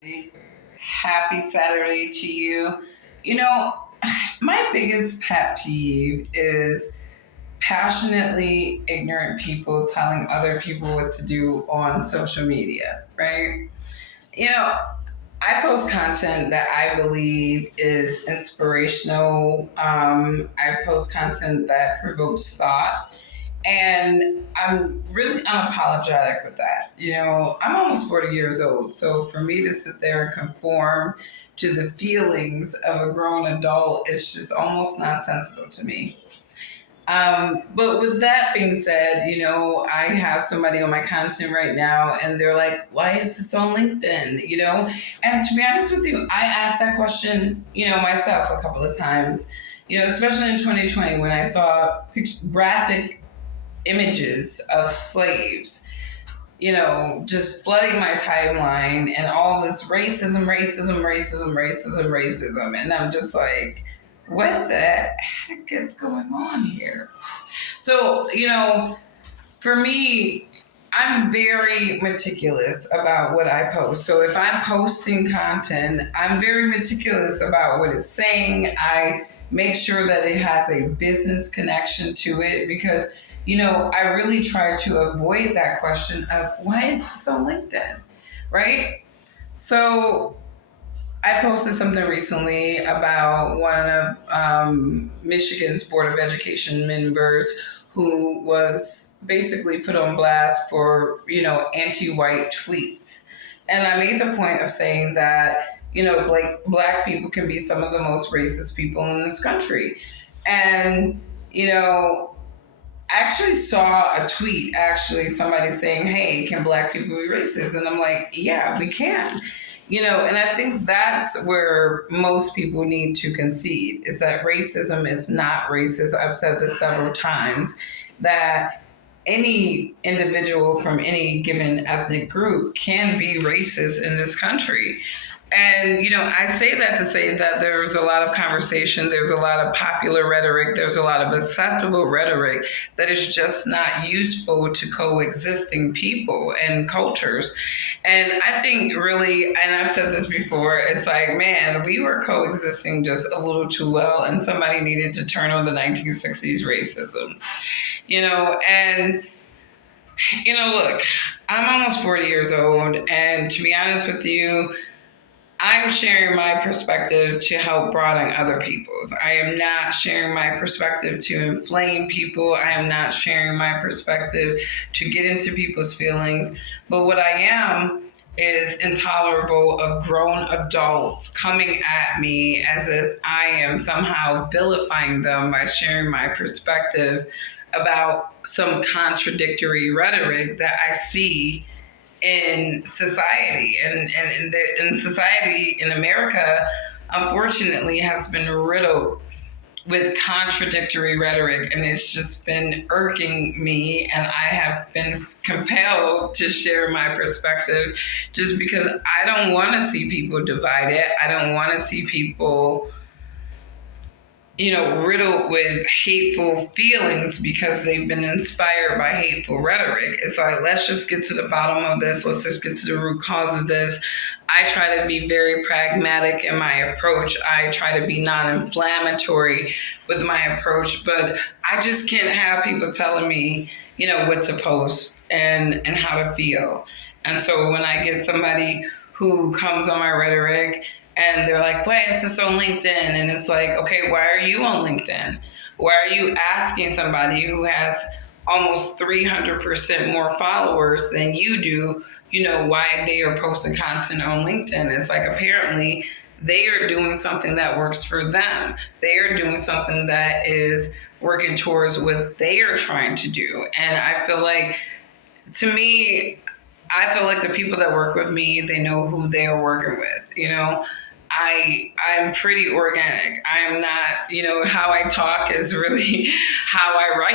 Happy Saturday to you. You know, my biggest pet peeve is passionately ignorant people telling other people what to do on social media, right? You know, I post content that I believe is inspirational. I post content that provokes thought. And I'm really unapologetic with that. I'm almost 40 years old. So for me to sit there and conform to the feelings of a grown adult is just almost nonsensical to me. But with that being said, I have somebody on my content right now and they're like, why is this on LinkedIn? And to be honest with you, I asked that question, myself a couple of times, especially in 2020 when I saw graphic images of slaves, just flooding my timeline and all this racism. And I'm just like, what the heck is going on here? So, for me, I'm very meticulous about what I post. So if I'm posting content, I'm very meticulous about what it's saying. I make sure that it has a business connection to it because, I really try to avoid that question of why is this on LinkedIn, right? So I posted something recently about one of Michigan's Board of Education members who was basically put on blast for, anti-white tweets. And I made the point of saying that, black people can be some of the most racist people in this country. And, I actually saw a tweet, somebody saying, hey, can black people be racist? And I'm like, yeah, we can. And I think that's where most people need to concede is that racism is not racist. I've said this several times that any individual from any given ethnic group can be racist in this country. And, I say that to say that there's a lot of conversation, there's a lot of popular rhetoric, there's a lot of acceptable rhetoric that is just not useful to coexisting people and cultures. And I think really, and I've said this before, it's like, man, we were coexisting just a little too well, and somebody needed to turn on the 1960s racism, and look, I'm almost 40 years old, and to be honest with you, I'm sharing my perspective to help broaden other people's. I am not sharing my perspective to inflame people. I am not sharing my perspective to get into people's feelings. But what I am is intolerable of grown adults coming at me as if I am somehow vilifying them by sharing my perspective about some contradictory rhetoric that I see in society. And society in America, unfortunately, has been riddled with contradictory rhetoric, and it's just been irking me, and I have been compelled to share my perspective just because I don't want to see people divided. I don't want to see people riddled with hateful feelings because they've been inspired by hateful rhetoric. It's like, let's just get to the bottom of this. Let's just get to the root cause of this. I try to be very pragmatic in my approach. I try to be non-inflammatory with my approach, but I just can't have people telling me, what to post and how to feel. And so when I get somebody who comes on my rhetoric and they're like, why is this on LinkedIn? And it's like, okay, why are you on LinkedIn? Why are you asking somebody who has almost 300% more followers than you do, why they are posting content on LinkedIn? It's like, apparently they are doing something that works for them. They are doing something that is working towards what they are trying to do. And I feel like, to me, the people that work with me, they know who they are working with, I'm pretty organic. I am not, how I talk is really how I write.